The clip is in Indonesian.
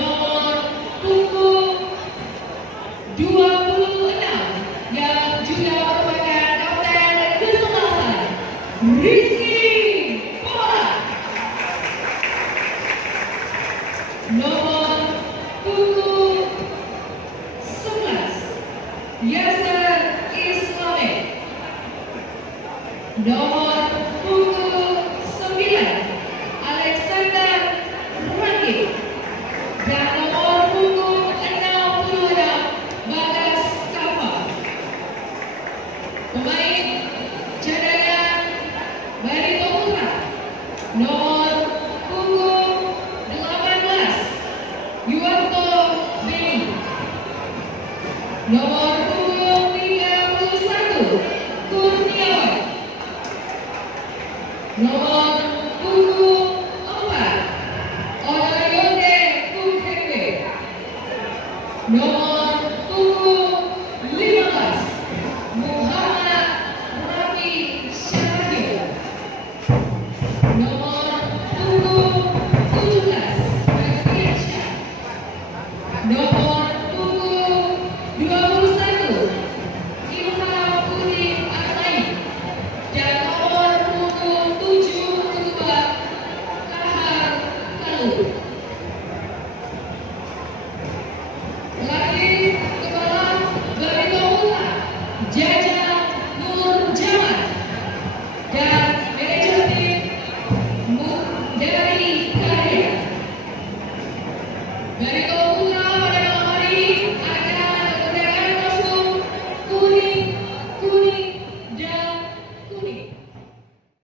nomor punggung 26 yang juga merupakan kapten kesebelasan Rizky Pola. Nomor punggung 11 Yasser Islami. Nomor punggung 9 Alexander Raki. Dan nomor punggung 66 Bagas Kafa. Pemain cadangan Barito Putra. Nomor punggung 18 Yuwarto Beni. Nomor punggung 31 Kurniawan. Nomor punggung 4 Onayote Kuhebe. Nomor